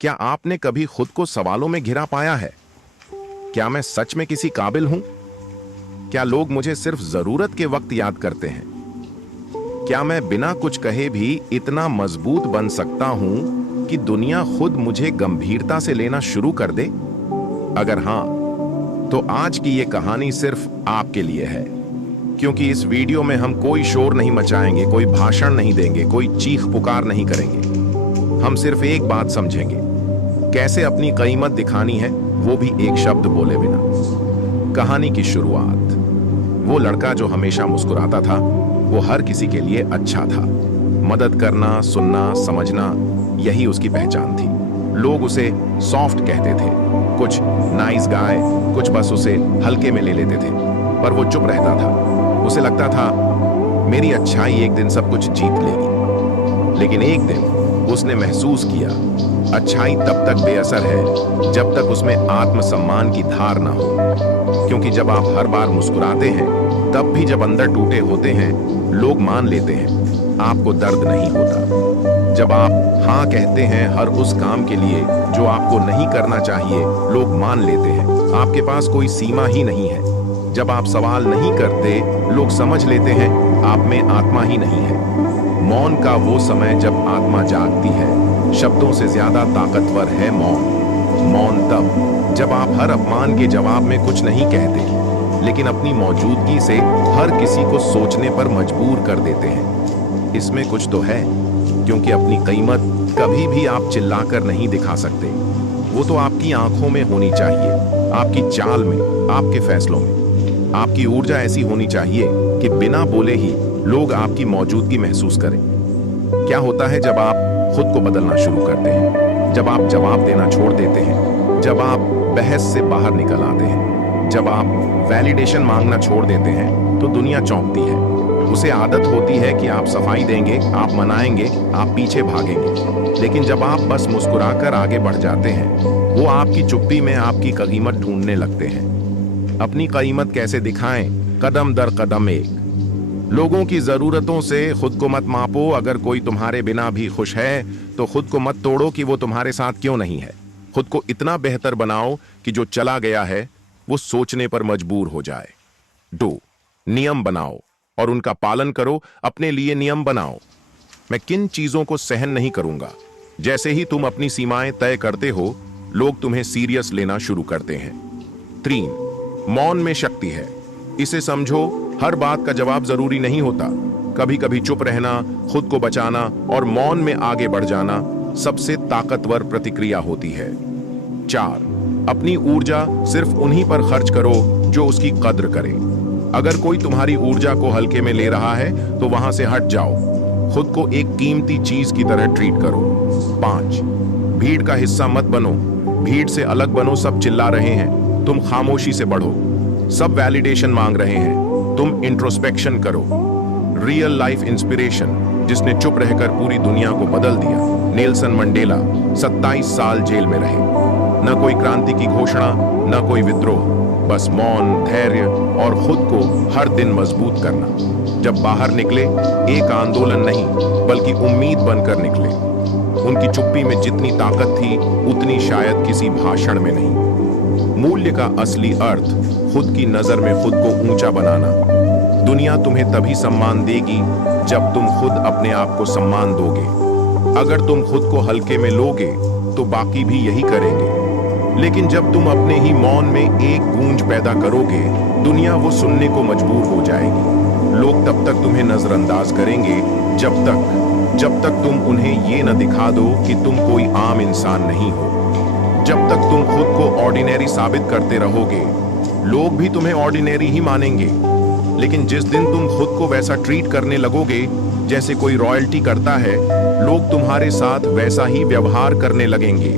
क्या आपने कभी खुद को सवालों में घिरा पाया है? क्या मैं सच में किसी काबिल हूं? क्या लोग मुझे सिर्फ जरूरत के वक्त याद करते हैं? क्या मैं बिना कुछ कहे भी इतना मजबूत बन सकता हूं कि दुनिया खुद मुझे गंभीरता से लेना शुरू कर दे? अगर हां, तो आज की यह कहानी सिर्फ आपके लिए है, क्योंकि इस वीडियो में हम कोई शोर नहीं मचाएंगे, कोई भाषण नहीं देंगे, कोई चीख पुकार नहीं करेंगे। हम सिर्फ एक बात समझेंगे, कैसे अपनी कीमत दिखानी है, वो भी एक शब्द बोले बिना। कहानी की शुरुआत। वो लड़का जो हमेशा मुस्कुराता था, वो हर किसी के लिए अच्छा था। मदद करना, सुनना, समझना, यही उसकी पहचान थी। लोग उसे सॉफ्ट कहते थे, कुछ नाइस गाय, कुछ बस उसे हल्के में ले लेते थे, पर वो चुप रहता था। उसे लगता था मेरी अच्छाई एक दिन सब कुछ जीत लेगी। लेकिन एक दिन उसने महसूस किया, अच्छाई तब तक बेअसर है जब तक उसमें आत्मसम्मान की धार ना हो। क्योंकि जब आप हर बार मुस्कुराते हैं, तब भी जब अंदर टूटे होते हैं, लोग मान लेते हैं आपको दर्द नहीं होता। जब आप हाँ कहते हैं हर उस काम के लिए जो आपको नहीं करना चाहिए, लोग मान लेते हैं आपके पास कोई सीमा ही नहीं है। जब आप सवाल नहीं करते, लोग समझ लेते हैं आप में आत्मा ही नहीं है। मौन का वो समय जब आत्मा जागती है। शब्दों से ज्यादा ताकतवर है मौन। मौन तब जब आप हर अपमान के जवाब में कुछ नहीं कहते, लेकिन अपनी मौजूदगी से हर किसी को सोचने पर मजबूर कर देते हैं। इसमें कुछ तो है, क्योंकि अपनी कीमत कभी भी आप चिल्लाकर नहीं दिखा सकते। वो तो आपकी आंखों में होनी चाहिए, आपकी चाल में, आपके फैसलों में। आपकी ऊर्जा ऐसी होनी चाहिए कि बिना बोले ही लोग आपकी मौजूदगी महसूस करें। क्या होता है जब आप खुद को बदलना शुरू करते हैं? जब आप जवाब देना छोड़ देते हैं, जब आप बहस से बाहर निकल आते हैं, जब आप वैलिडेशन मांगना छोड़ देते हैं, तो दुनिया चौंकती है। उसे आदत होती है कि आप सफाई देंगे, आप मनाएंगे, आप पीछे भागेंगे। लेकिन जब आप बस मुस्कुराकर आगे बढ़ जाते हैं, वो आपकी चुप्पी में आपकी कीमत ढूंढने लगते हैं। अपनी कीमत कैसे दिखाएं? कदम दर कदम एक। लोगों की जरूरतों से खुद को मत मापो। अगर कोई तुम्हारे बिना भी खुश है, तो खुद को मत तोड़ो कि वो तुम्हारे साथ क्यों नहीं है। खुद को इतना बेहतर बनाओ कि जो चला गया है वो सोचने पर मजबूर हो जाए। नियम बनाओ और उनका पालन करो। अपने लिए नियम बनाओ। मैं किन चीजों को सहन नहीं करूंगा। जैसे ही तुम अपनी सीमाएं तय करते हो, लोग तुम्हें सीरियस लेना शुरू करते हैं। 3, मौन में शक्ति है। इसे समझो, हर बात का जवाब जरूरी नहीं होता। कभी कभी चुप रहना, खुद को बचाना और मौन में आगे बढ़ जाना सबसे ताकतवर प्रतिक्रिया होती है। 4, अपनी ऊर्जा सिर्फ उन्हीं पर खर्च करो जो उसकी कद्र करें। अगर कोई तुम्हारी ऊर्जा को हल्के में ले रहा है, तो वहां से हट जाओ। खुद को एक कीमती चीज की तरह ट्रीट करो। 5, भीड़ का हिस्सा मत बनो। भीड़ से अलग बनो। सब चिल्ला रहे हैं, तुम खामोशी से बढ़ो। सब वैलिडेशन मांग रहे हैं, तुम इंट्रोस्पेक्शन करो। रियल लाइफ इंस्पिरेशन, जिसने चुप रहकर पूरी दुनिया को बदल दिया। नेल्सन मंडेला 27 साल जेल में रहे। न कोई क्रांति की घोषणा, न कोई विद्रोह, बस मौन, धैर्य और खुद को हर दिन मजबूत करना। जब बाहर निकले, एक आंदोलन नहीं बल्कि उम्मीद बनकर निकले। उनकी चुप्पी में जितनी ताकत थी, उतनी शायद किसी भाषण में नहीं। मूल्य का असली अर्थ खुद की नजर में खुद को ऊंचा बनाना। दुनिया तुम्हें तभी सम्मान देगी जब तुम खुद अपने आप को सम्मान दोगे। अगर तुम खुद को हल्के में लोगे, तो बाकी भी यही करेंगे। लेकिन जब तुम अपने ही मौन में एक गूंज पैदा करोगे, दुनिया वो सुनने को मजबूर हो जाएगी। लोग तब तक तुम्हें नजरअंदाज करेंगे जब तक तुम उन्हें ये न दिखा दो कि तुम कोई आम इंसान नहीं हो। जब तक तुम खुद को ऑर्डिनरी साबित करते रहोगे, लोग भी तुम्हें ऑर्डिनरी ही मानेंगे। लेकिन जिस दिन तुम खुद को वैसा ट्रीट करने लगोगे जैसे कोई रॉयल्टी करता है, लोग तुम्हारे साथ वैसा ही व्यवहार करने लगेंगे।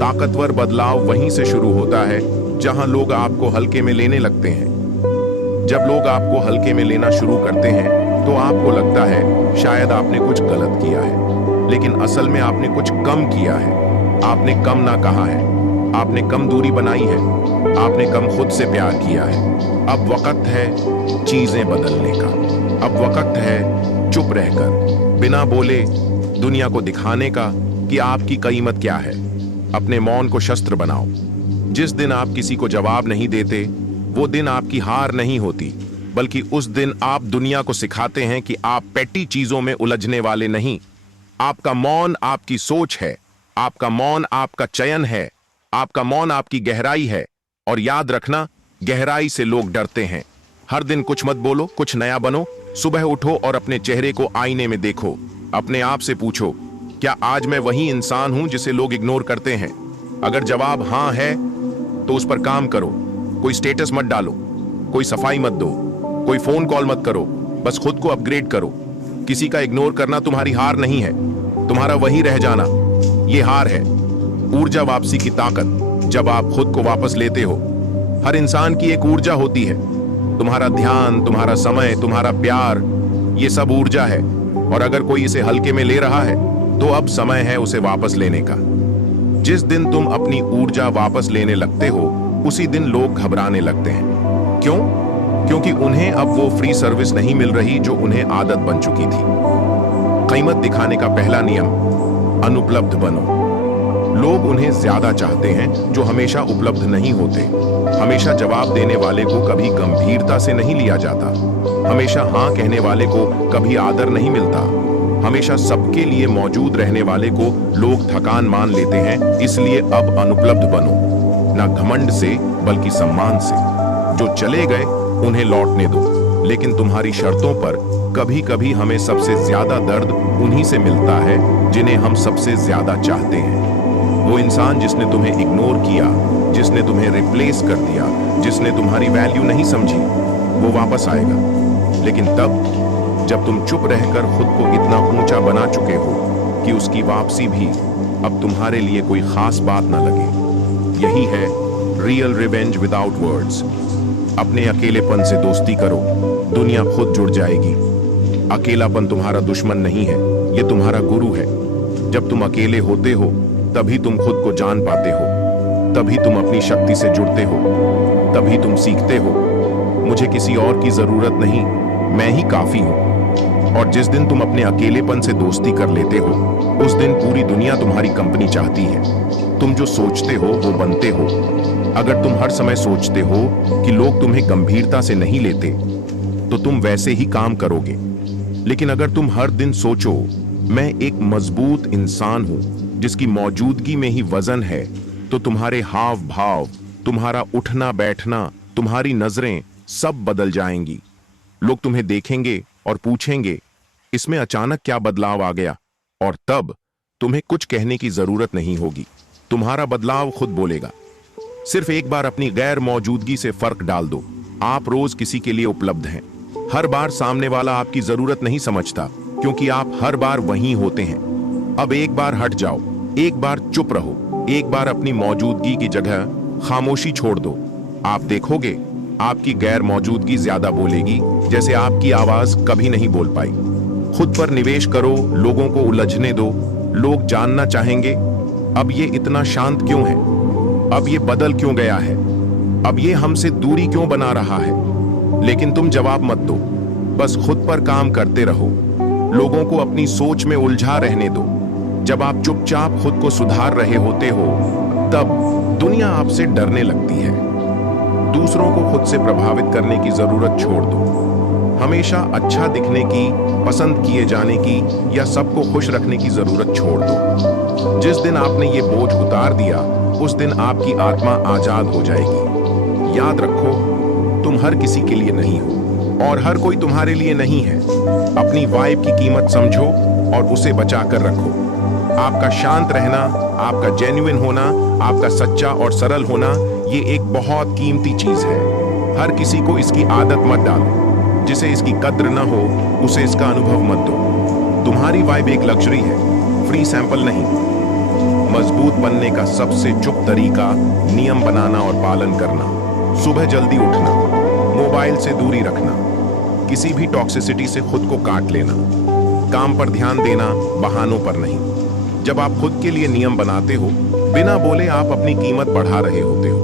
ताकतवर बदलाव वहीं से शुरू होता है जहां लोग आपको हल्के में लेने लगते हैं। जब लोग आपको हल्के में लेना शुरू करते हैं, तो आपको लगता है शायद आपने कुछ गलत किया है, लेकिन असल में आपने कुछ कम किया है। आपने कम ना कहा है, आपने कम दूरी बनाई है, आपने कम खुद से प्यार किया है। अब वक्त है चीजें बदलने का। अब वक्त है चुप रहकर, बिना बोले, दुनिया को दिखाने का कि आपकी कीमत क्या है। अपने मौन को शस्त्र बनाओ। जिस दिन आप किसी को जवाब नहीं देते, वो दिन आपकी हार नहीं होती, बल्कि उस दिन आप दुनिया को सिखाते हैं कि आप पेटी चीजों में उलझने वाले नहीं। आपका मौन आपकी सोच है, आपका मौन आपका चयन है, आपका मौन आपकी गहराई है। और याद रखना, गहराई से लोग डरते हैं। हर दिन कुछ मत बोलो, कुछ नया बनो। सुबह उठो और अपने चेहरे को आईने में देखो। अपने आप से पूछो, क्या आज मैं वही इंसान हूं जिसे लोग इग्नोर करते हैं? अगर जवाब हां है तो उस पर काम करो। कोई स्टेटस मत डालो, कोई सफाई मत दो, कोई फोन कॉल मत करो, बस खुद को अपग्रेड करो। किसी का इग्नोर करना तुम्हारी हार नहीं है, तुम्हारा वही रह जाना ये हार है। ऊर्जा वापसी की ताकत, जब आप खुद को वापस लेते हो। हर इंसान की एक ऊर्जा होती है। तुम्हारा ध्यान, तुम्हारा समय, तुम्हारा प्यार, ये सब ऊर्जा है। और अगर कोई इसे हल्के में ले रहा है तो अब समय है उसे वापस लेने का। जिस दिन तुम अपनी ऊर्जा वापस लेने लगते हो, उसी दिन लोग घबराने लगते हैं। क्यों? क्योंकि उन्हें अब वो फ्री सर्विस नहीं मिल रही जो उन्हें आदत बन चुकी थी। कीमत दिखाने का पहला नियम, अनुपलब्ध बनो। लोग उन्हें ज्यादा चाहते हैं जो हमेशा उपलब्ध नहीं होते। हमेशा जवाब देने वाले को कभी गंभीरता से नहीं लिया जाता। हमेशा हां कहने वाले को कभी आदर नहीं मिलता। हमेशा सबके लिए मौजूद रहने वाले को लोग थकान मान लेते हैं। इसलिए अब अनुपलब्ध बनो, ना घमंड से बल्कि सम्मान से। जो चले गए उन्हें लौटने दो, लेकिन तुम्हारी शर्तों पर। कभी कभी हमें सबसे ज्यादा दर्द उन्हीं से मिलता है जिन्हें हम सबसे ज्यादा चाहते हैं। वो इंसान जिसने तुम्हें इग्नोर किया, जिसने तुम्हें रिप्लेस कर दिया, जिसने तुम्हारी वैल्यू नहीं समझी, वो वापस आएगा। लेकिन तब जब तुम चुप रहकर खुद को इतना ऊंचा बना चुके हो कि उसकी वापसी भी अब तुम्हारे लिए कोई खास बात ना लगे। यही है रियल रिवेंज विदाउट वर्ड्स। अपने अकेलेपन से दोस्ती करो, दुनिया खुद जुड़ जाएगी। अकेलापन तुम्हारा दुश्मन नहीं है, ये तुम्हारा गुरु है। जब तुम अकेले होते हो तभी तुम खुद को जान पाते हो, तभी तुम अपनी शक्ति से जुड़ते हो, तभी तुम सीखते हो, मुझे किसी और की जरूरत नहीं, मैं ही काफी हूं। और जिस दिन तुम अपने अकेलेपन से दोस्ती कर लेते हो, उस दिन पूरी दुनिया तुम्हारी कंपनी चाहती है। तुम जो सोचते हो वो बनते हो। अगर तुम हर समय सोचते हो कि लोग तुम्हें गंभीरता से नहीं लेते, तो तुम वैसे ही काम करोगे। लेकिन अगर तुम हर दिन सोचो, मैं एक मजबूत इंसान हूं जिसकी मौजूदगी में ही वजन है, तो तुम्हारे हाव भाव, तुम्हारा उठना बैठना, तुम्हारी नजरें सब बदल जाएंगी। लोग तुम्हें देखेंगे और पूछेंगे, इसमें अचानक क्या बदलाव आ गया? और तब तुम्हें कुछ कहने की जरूरत नहीं होगी, तुम्हारा बदलाव खुद बोलेगा। सिर्फ एक बार अपनी गैर मौजूदगी से फर्क डाल दो। आप रोज किसी के लिए उपलब्ध हैं। हर बार सामने वाला आपकी जरूरत नहीं समझता, क्योंकि आप हर बार वहीं होते हैं। अब एक बार हट जाओ, एक बार चुप रहो, एक बार अपनी मौजूदगी की जगह खामोशी छोड़ दो। आप देखोगे आपकी गैर मौजूदगी ज्यादा बोलेगी, जैसे आपकी आवाज कभी नहीं बोल पाई। खुद पर निवेश करो, लोगों को उलझने दो। लोग जानना चाहेंगे, अब ये इतना शांत क्यों है? अब ये बदल क्यों गया है? अब ये हमसे दूरी क्यों बना रहा है? लेकिन तुम जवाब मत दो, बस खुद पर काम करते रहो। लोगों को अपनी सोच में उलझा रहने दो। जब आप चुपचाप खुद को सुधार रहे होते हो, तब दुनिया आपसे डरने लगती है। दूसरों को खुद से प्रभावित करने की जरूरत छोड़ दो। हमेशा अच्छा दिखने की, पसंद किए जाने की या सबको खुश रखने की जरूरत छोड़ दो। जिस दिन आपने ये बोझ उतार दिया, उस दिन आपकी आत्मा आजाद हो जाएगी। याद रखो, तुम हर किसी के लिए नहीं हो और हर कोई तुम्हारे लिए नहीं है। अपनी वाइब की कीमत समझो और उसे बचा कर रखो। आपका शांत रहना, आपका जेन्युइन होना, आपका सच्चा और सरल होना, ये एक बहुत कीमती चीज है। हर किसी को इसकी आदत मत डालो। जिसे इसकी कद्र न हो, उसे इसका अनुभव मत दो। तुम्हारी वाइब एक लग्जरी है, फ्री सैंपल नहीं। मजबूत बनने का सबसे चुप तरीका नियम बनाना और पालन करना। सुबह जल्दी उठना, मोबाइल से दूरी रखना, किसी भी टॉक्सिसिटी से खुद को काट लेना, काम पर ध्यान देना, बहानों पर नहीं। जब आप खुद के लिए नियम बनाते हो, बिना बोले आप अपनी कीमत बढ़ा रहे होते हो।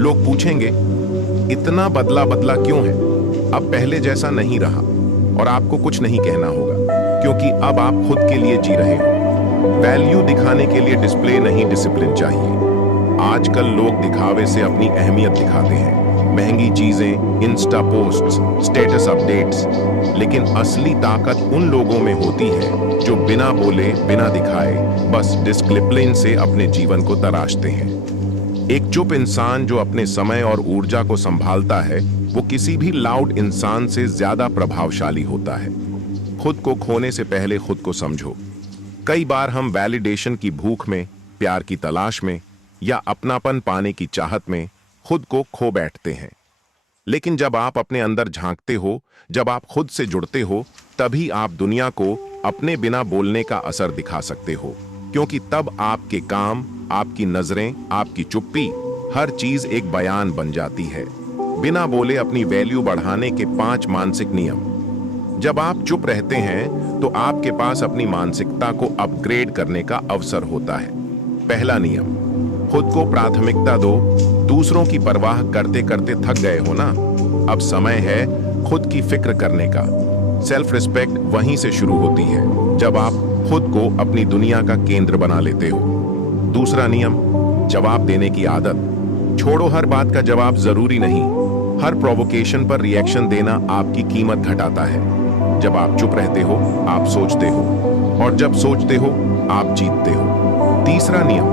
लोग पूछेंगे, इतना बदला बदला क्यों है? अब पहले जैसा नहीं रहा। और आपको कुछ नहीं कहना होगा, क्योंकि अब आप खुद के लिए जी रहे हो। वैल्यू दिखाने के लिए डिस्प्ले नहीं, डिसिप्लिन चाहिए। आजकल लोग दिखावे से अपनी अहमियत दिखाते हैं, महंगी चीजें, इंस्टा पोस्ट्स, स्टेटस अपडेट्स, लेकिन असली ताकत उन लोगों में होती है जो बिना बोले, बिना दिखाए, बस डिसिप्लिन से अपने जीवन को तराशते हैं। एक चुप इंसान जो अपने समय और ऊर्जा को संभालता है, वो किसी भी लाउड इंसान से ज्यादा प्रभावशाली होता है। खुद को खोने से पहले खुद को समझो। कई बार हम वैलिडेशन की भूख में, प्यार की तलाश में या अपनापन पाने की चाहत में खुद को खो बैठते हैं। लेकिन जब आप अपने अंदर झांकते हो, जब आप खुद से जुड़ते हो, तभी आप दुनिया को अपने बिना बोलने का असर दिखा सकते हो, क्योंकि तब आपके काम, आपकी नजरें, आपकी चुप्पी, हर चीज एक बयान बन जाती है। बिना बोले अपनी वैल्यू बढ़ाने के 5 मानसिक नियम। जब आप चुप रहते हैं तो आपके पास अपनी मानसिकता को अपग्रेड करने का अवसर होता है। पहला नियम, खुद को प्राथमिकता दो। दूसरों की परवाह करते करते थक गए हो ना, अब समय है खुद की फिक्र करने का। सेल्फ रिस्पेक्ट वहीं से शुरू होती है, जब आप खुद को अपनी दुनिया का केंद्र बना लेते हो। दूसरा नियम, जवाब देने की आदत। छोड़ो, हर बात का जवाब जरूरी नहीं। हर प्रोवोकेशन पर रिएक्शन देना आपकी कीमत घटाता है। जब आप चुप रहते हो, आप सोचते हो, और जब सोचते हो, आप जीतते हो। तीसरा नियम,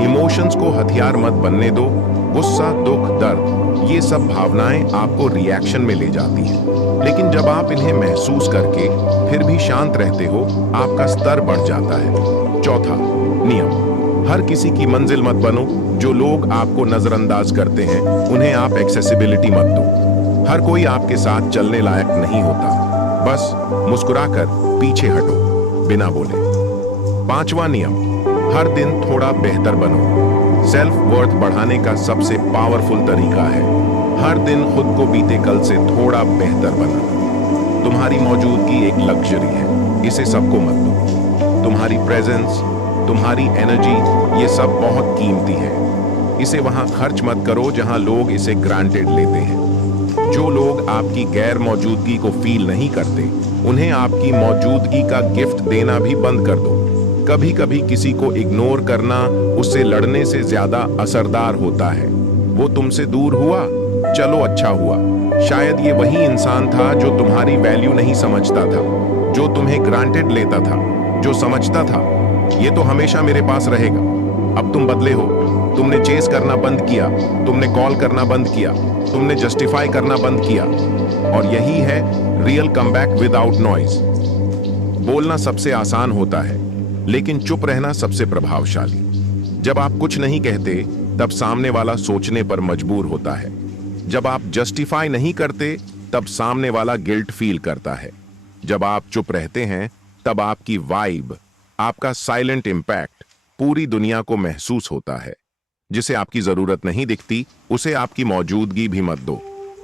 इमोशंस को हथियार मत बनने दो। गुस्सा, दुख, दर्द, ये सब भावनाएं आपको रिएक्शन में ले जाती हैं। लेकिन जब आप इन्हें महसूस करके फिर भी शांत रहते हो, आपका स्तर बढ़ जाता है। चौथा नियम, हर किसी की मंजिल मत बनो। जो लोग आपको नजरअंदाज करते हैं, उन्हें आप एक्सेसिबिलिटी मत दो। हर कोई आपके साथ चलने लायक नहीं होता। बस मुस्कुराकर पीछे हटो, बिना बोले। पांचवा नियम, हर दिन थोड़ा बेहतर बनो। सेल्फ वर्थ बढ़ाने का सबसे पावरफुल तरीका है हर दिन खुद को बीते कल से थोड़ा बेहतर बनाना। तुम्हारी मौजूदगी एक लग्जरी है, इसे सबको मत दो। तुम्हारी प्रेजेंस, तुम्हारी एनर्जी, ये सब बहुत कीमती है। इसे वहां खर्च मत करो जहां लोग इसे ग्रांटेड लेते हैं। जो लोग आपकी गैर मौजूदगी को फील नहीं करते, उन्हें आपकी मौजूदगी का गिफ्ट देना भी बंद कर दो। कभी कभी किसी को इग्नोर करना उससे लड़ने से ज्यादा असरदार होता है। वो तुमसे दूर हुआ, चलो अच्छा हुआ। शायद ये वही इंसान था जो तुम्हारी वैल्यू नहीं समझता था, जो तुम्हें ग्रांटेड लेता था, जो समझता था ये तो हमेशा मेरे पास रहेगा। अब तुम बदले हो, तुमने चेस करना बंद किया, तुमने कॉल करना बंद किया, तुमने जस्टिफाई करना बंद किया। और यही है रियल कमबैक विदाउट नॉइज। बोलना सबसे आसान होता है, लेकिन चुप रहना सबसे प्रभावशाली। जब आप कुछ नहीं कहते, तब सामने वाला सोचने पर मजबूर होता है। जब आप जस्टिफाई नहीं करते, तब सामने वाला गिल्ट फील करता है। जब आप चुप रहते हैं, तब आपकी वाइब, आपका साइलेंट इंपैक्ट पूरी दुनिया को महसूस होता है। जिसे आपकी जरूरत नहीं दिखती, उसे आपकी मौजूदगी भी मत दो।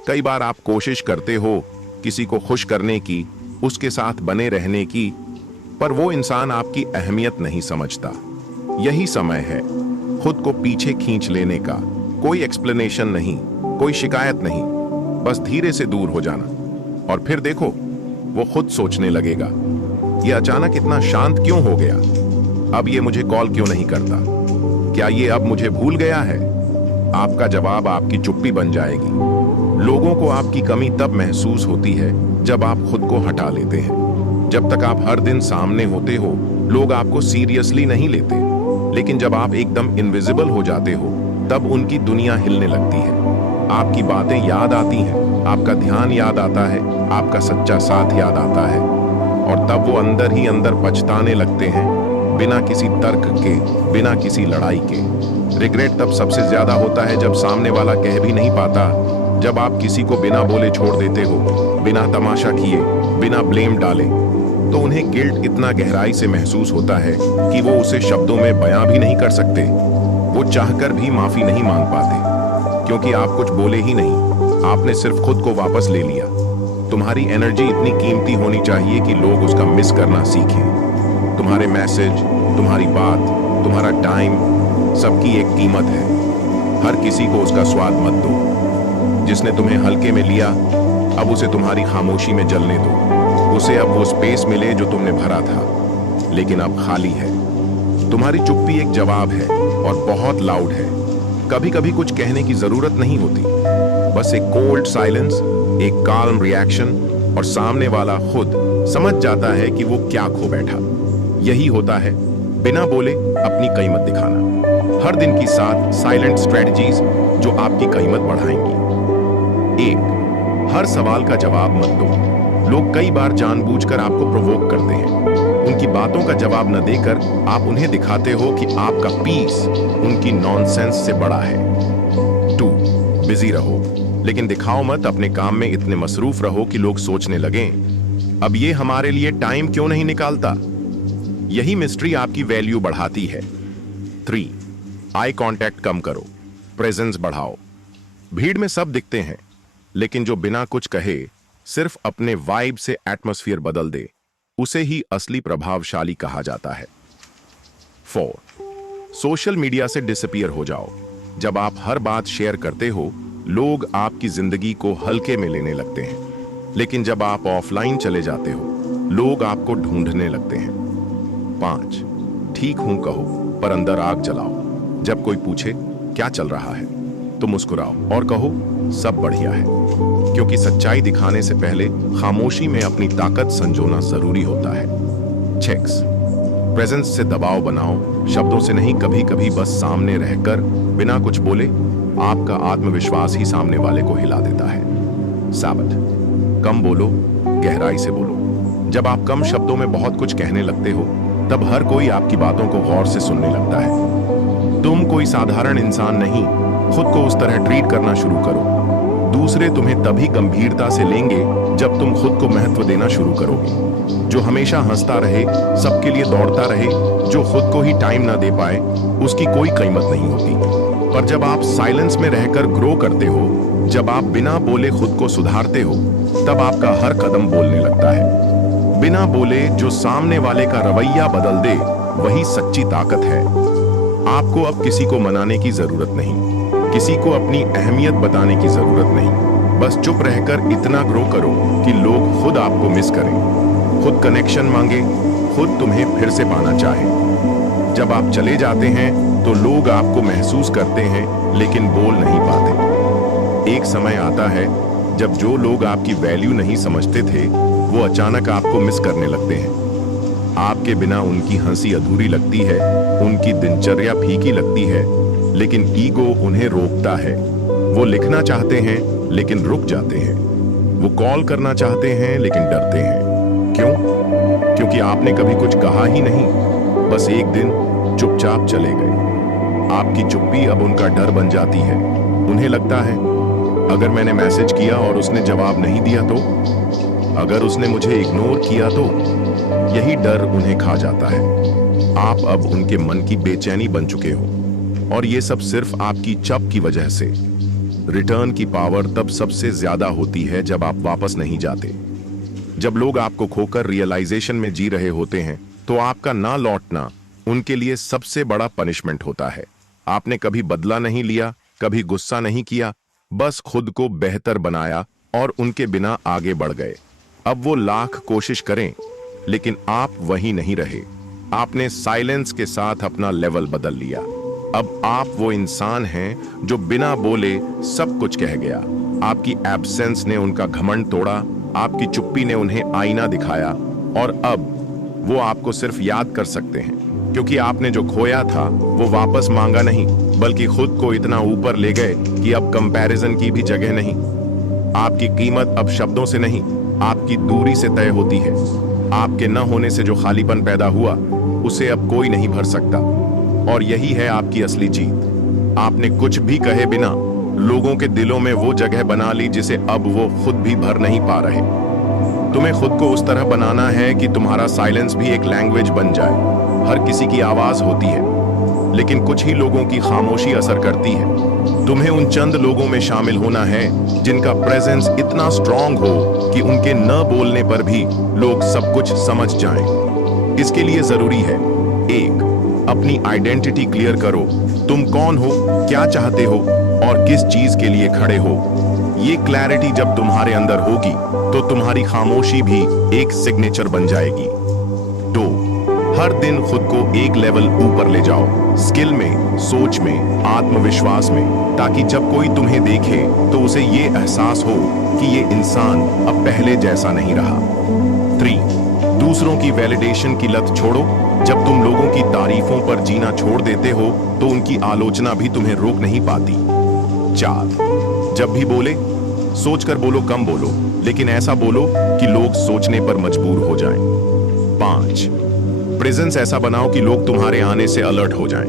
कई बार आप कोशिश करते हो किसी को खुश करने की, उसके साथ बने रहने की, पर वो इंसान आपकी अहमियत नहीं समझता। यही समय है खुद को पीछे खींच लेने का। कोई एक्सप्लेनेशन नहीं, कोई शिकायत नहीं, बस धीरे से दूर हो जाना। और फिर देखो, वो खुद सोचने लगेगा, ये अचानक इतना शांत क्यों हो गया? अब ये मुझे कॉल क्यों नहीं करता? क्या ये अब मुझे भूल गया है? आपका जवाब आपकी चुप्पी बन जाएगी। लोगों को आपकी कमी तब महसूस होती है जब आप खुद को हटा लेते हैं। जब तक आप हर दिन सामने होते हो, लोग आपको सीरियसली नहीं लेते, लेकिन जब आप एकदम इनविजिबल हो जाते हो, तब उनकी दुनिया हिलने लगती है। आपकी बातें याद आती हैं, आपका ध्यान याद आता है, आपका सच्चा साथ याद आता है, और तब वो अंदर ही अंदर पछताने लगते हैं, बिना किसी तर्क के, बिना किसी लड़ाई के। रिग्रेट तब सबसे ज्यादा होता है जब सामने वाला कह भी नहीं पाता, जब आप किसी को बिना बोले छोड़ देते हो, बिना तमाशा किए, बिना ब्लेम डाले, तो उन्हें गिल्ट इतना गहराई से महसूस होता है कि वो उसे शब्दों में बयां भी नहीं कर सकते। वो चाहकर भी माफी नहीं मांग पाते, क्योंकि आप कुछ बोले ही नहीं, आपने सिर्फ खुद को वापस ले लिया। तुम्हारी एनर्जी इतनी कीमती होनी चाहिए कि लोग उसका मिस करना सीखें। तुम्हारे मैसेज, तुम्हारी बात, तुम्हारा टाइम, सबकी एक कीमत है। हर किसी को उसका स्वाद मत दो। जिसने तुम्हें हल्के में लिया, अब उसे तुम्हारी खामोशी में जलने दो। उसे अब वो स्पेस मिले जो तुमने भरा था, लेकिन अब खाली है। तुम्हारी चुप्पी एक जवाब है और बहुत लाउड है। कभी कभी कुछ कहने की जरूरत नहीं होती, बस एक कोल्ड साइलेंस, एक काल्म रिएक्शन, और सामने वाला खुद समझ जाता है कि वो क्या खो बैठा। यही होता है बिना बोले अपनी कीमत दिखाना। हर दिन की 7 साइलेंट स्ट्रेटजीज जो आपकी कीमत बढ़ाएंगी। 1, हर सवाल का जवाब मत दो। लोग कई बार जानबूझकर आपको प्रोवोक करते हैं। उनकी बातों का जवाब न देकर आप उन्हें दिखाते हो कि आपका पीस उनकी नॉनसेंस से बड़ा है। 2, बिजी रहो, लेकिन दिखाओ मत। अपने काम में इतने मसरूफ रहो कि लोग सोचने लगें, अब ये हमारे लिए टाइम क्यों नहीं निकालता। यही मिस्ट्री आपकी वैल्यू बढ़ाती है। 3, आई कांटेक्ट कम करो, प्रेजेंस बढ़ाओ। भीड़ में सब दिखते हैं, लेकिन जो बिना कुछ कहे सिर्फ अपने वाइब से एटमॉस्फेयर बदल दे, उसे ही असली प्रभावशाली कहा जाता है। 4, सोशल मीडिया से डिसअपीयर हो जाओ। जब आप हर बात शेयर करते हो, लोग आपकी जिंदगी को हल्के में लेने लगते हैं, लेकिन जब आप ऑफलाइन चले जाते हो, लोग आपको ढूंढने लगते हैं। 5, ठीक हूं कहो पर अंदर आग जलाओ। जब कोई पूछे क्या चल रहा है, तो मुस्कुराओ और कहो सब बढ़िया है, क्योंकि सच्चाई दिखाने से पहले खामोशी में अपनी ताकत संजोना जरूरी होता है। 6, प्रेजेंस से दबाव बनाओ, शब्दों से नहीं। कभी कभी बस सामने रहकर बिना कुछ बोले आपका आत्मविश्वास ही सामने वाले को हिला देता है। 7, कम बोलो, गहराई से बोलो। जब आप कम शब्दों में बहुत कुछ कहने लगते हो, तब हर कोई आपकी बातों को गौर से सुनने लगता है। तुम कोई साधारण इंसान नहीं, खुद को उस तरह ट्रीट करना शुरू करो। दूसरे तुम्हें तभी गंभीरता से लेंगे जब तुम खुद को महत्व देना शुरू करोगे। जो हमेशा हंसता रहे, सबके लिए दौड़ता रहे, जो खुद को ही टाइम ना दे पाए, उसकी कोई कीमत नहीं होती। पर जब आप साइलेंस में रहकर ग्रो करते हो, जब आप बिना बोले खुद को सुधारते हो, तब आपका हर कदम बोलने लगता है। बिना बोले जो सामने वाले का रवैया बदल दे, वही सच्ची ताकत है। आपको अब किसी को मनाने की जरूरत नहीं, किसी को अपनी अहमियत बताने की जरूरत नहीं। बस चुप रहकर इतना ग्रो करो कि लोग खुद आपको मिस करें, खुद कनेक्शन मांगे, खुद तुम्हें फिर से पाना चाहे। जब आप चले जाते हैं तो लोग आपको महसूस करते हैं, लेकिन बोल नहीं पाते। एक समय आता है जब जो लोग आपकी वैल्यू नहीं समझते थे, वो अचानक आपको मिस करने लगते हैं। आपके बिना उनकी हंसी अधूरी लगती है, उनकी दिनचर्या फीकी लगती है, लेकिन ईगो उन्हें रोकता है। वो लिखना चाहते हैं लेकिन रुक जाते हैं, वो कॉल करना चाहते हैं लेकिन डरते हैं। क्यों? क्योंकि आपने कभी कुछ कहा ही नहीं, बस एक दिन चुपचाप चले गए। आपकी चुप्पी अब उनका डर बन जाती है। उन्हें लगता है अगर मैंने मैसेज किया और उसने जवाब नहीं दिया तो, अगर उसने मुझे इग्नोर किया तो, यही डर उन्हें खा जाता है। आप अब उनके मन की बेचैनी बन चुके हो, और ये सब सिर्फ आपकी चप की वजह से। रिटर्न की पावर तब सबसे ज्यादा होती है जब आप वापस नहीं जाते। जब लोग आपको खोकर रियलाइजेशन में जी रहे होते हैं, तो आपका ना लौटना उनके लिए सबसे बड़ा पनिशमेंट होता है। आपने कभी बदला नहीं लिया, कभी गुस्सा नहीं किया, बस खुद को बेहतर बनाया और उनके बिना आगे बढ़ गए। अब वो लाख कोशिश करें, लेकिन आप वहीं नहीं रहे। आपने साइलेंस के साथ अपना लेवल बदल लिया। अब आप वो इंसान हैं जो बिना बोले सब कुछ कह गया। आपकी एब्सेंस ने उनका घमंड तोड़ा, आपकी चुप्पी ने उन्हें आईना दिखाया, और अब वो आपको सिर्फ याद कर सकते हैं क्योंकि आपने जो खोया था वो वापस मांगा नहीं, बल्कि खुद को इतना ऊपर ले गए कि अब कंपैरिजन की भी जगह नहीं। आपकी कीमत अब शब्दों से नहीं, आपकी दूरी से तय होती है। आपके न होने से जो खालीपन पैदा हुआ, उसे अब कोई नहीं भर सकता, और यही है आपकी असली जीत। आपने कुछ भी कहे बिना लोगों के दिलों में वो जगह बना ली जिसे अब वो खुद भी भर नहीं पा रहे। तुम्हें खुद को उस तरह बनाना है कि तुम्हारा साइलेंस भी एक लैंग्वेज बन जाए। हर किसी की आवाज होती है, लेकिन कुछ ही लोगों की खामोशी असर करती है। तुम्हें उन चंद लोगों में शामिल होना है जिनका प्रेजेंस इतना स्ट्रांग हो कि उनके न बोलने पर भी लोग सब कुछ समझ जाएं। इसके लिए जरूरी है, 1, अपनी आइडेंटिटी क्लियर करो। तुम कौन हो, क्या चाहते हो और किस चीज के लिए खड़े हो। ये क्लैरिटी जब तुम्हारे अंदर होगी तो तुम्हारी खामोशी भी एक सिग्नेचर बन जाएगी। 2, हर दिन खुद को एक लेवल ऊपर ले जाओ, स्किल में, सोच में, आत्मविश्वास में, ताकि जब कोई तुम्हें देखे तो उसे ये एहसास हो कि ये इंसान अब पहले जैसा नहीं रहा। 3. दूसरों की वैलिडेशन की लत छोड़ो। जब तुम लोगों की तारीफों पर जीना छोड़ देते हो तो उनकी आलोचना भी तुम्हें रोक नहीं पाती। 4. जब भी बोले, सोचकर बोलो, कम बोलो, लेकिन ऐसा बोलो कि लोग सोचने पर मजबूर हो जाएं। 5. प्रेजेंस ऐसा बनाओ कि लोग तुम्हारे आने से अलर्ट हो जाएं।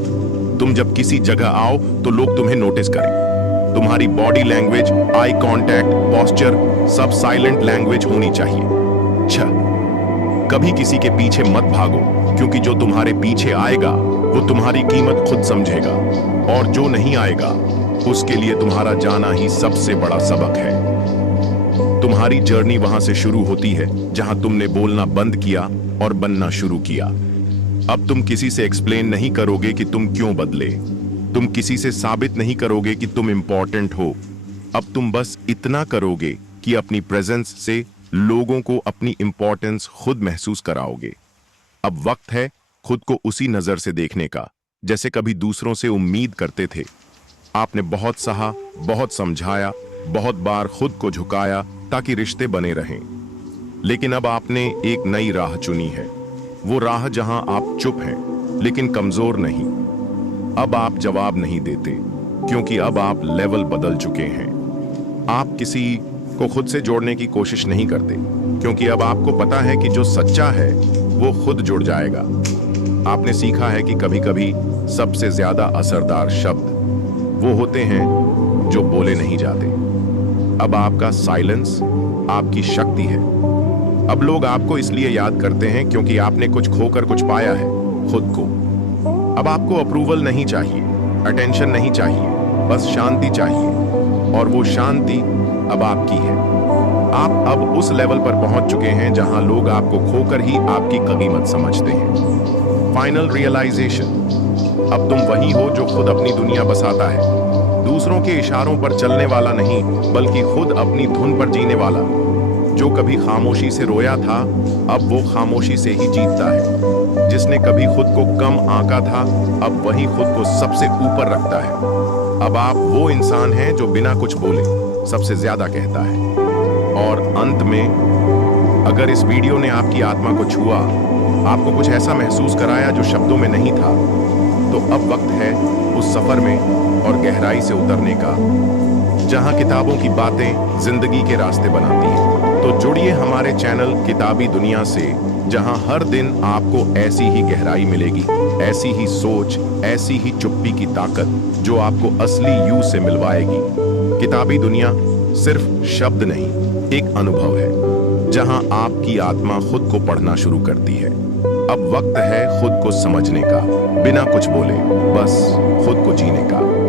तुम जब किसी जगह आओ तो लोग तुम्हें नोटिस करें। तुम्हारी body language, eye contact, posture सब साइलेंट लैंग्वेज होनी चाहिए। 6. कभी किसी के पीछे मत भागो, क्योंकि जो तुम्हारे पीछे आएगा वो तुम्हारी कीमत खुद समझेगा, और जो नहीं आएगा उसके लिए तुम्हारा जाना ही सबसे बड़ा सबक है। तुम्हारी जर्नी वहां से शुरू होती है जहां तुमने बोलना बंद किया और बनना शुरू किया। अब तुम किसी से एक्सप्लेन नहीं करोगे कि तुम क्यों बदले। तुम किसी से साबित नहीं करोगे कि तुम इंपॉर्टेंट हो। अब तुम बस इतना करोगे कि अपनी प्रेजेंस से लोगों को अपनी इंपॉर्टेंस खुद महसूस कराओगे। अब वक्त है खुद को उसी नजर से देखने का जैसे कभी दूसरों से उम्मीद करते थे। आपने बहुत सहा, बहुत समझाया, बहुत बार खुद को झुकाया ताकि रिश्ते बने रहें। लेकिन अब आपने एक नई राह चुनी है, वो राह जहां आप चुप हैं लेकिन कमजोर नहीं। अब आप जवाब नहीं देते, क्योंकि अब आप लेवल बदल चुके हैं। आप किसी को खुद से जोड़ने की कोशिश नहीं करते, क्योंकि अब आपको पता है कि जो सच्चा है वो खुद जुड़ जाएगा। आपने सीखा है कि कभी-कभी सबसे ज्यादा असरदार शब्द वो होते हैं जो बोले नहीं जाते। अब आपका साइलेंस आपकी शक्ति है। अब लोग आपको इसलिए याद करते हैं क्योंकि आपने कुछ खोकर कुछ पाया है, खुद को। अब आपको अप्रूवल नहीं चाहिए, अटेंशन नहीं चाहिए, बस शांति चाहिए, और वो शांति अब आपकी है। आप अब उस लेवल पर पहुंच चुके हैं जहां लोग आपको खोकर ही आपकी कीमत समझते हैं। फाइनल रियलाइजेशन, अब तुम वही हो जो खुद अपनी दुनिया बसाता है। दूसरों के इशारों पर चलने वाला नहीं, बल्कि खुद अपनी धुन पर जीने वाला। जो कभी खामोशी से रोया था, अब वो खामोशी से ही जीतता है। जिसने कभी खुद को कम आंका था, अब वही खुद को सबसे ऊपर रखता है। अब आप वो इंसान हैं जो बिना कुछ बोले सबसे ज्यादा कहता है। और अंत में, अगर इस वीडियो ने आपकी आत्मा को छुआ, आपको कुछ ऐसा महसूस कराया जो शब्दों में नहीं था, तो अब वक्त है उस सफर में और गहराई से उतरने का जहां किताबों की बातें जिंदगी के रास्ते बनाती हैं। तो जुड़िए हमारे चैनल किताबी दुनिया से, जहां हर दिन आपको ऐसी ही गहराई मिलेगी, ऐसी ही सोच, ऐसी ही चुप्पी की ताकत जो आपको असली यू से मिलवाएगी। किताबी दुनिया सिर्फ शब्द नहीं, एक अनुभव है जहां आपकी आत्मा खुद को पढ़ना शुरू करती है। अब वक्त है खुद को समझने का, बिना कुछ बोले, बस खुद को जीने का।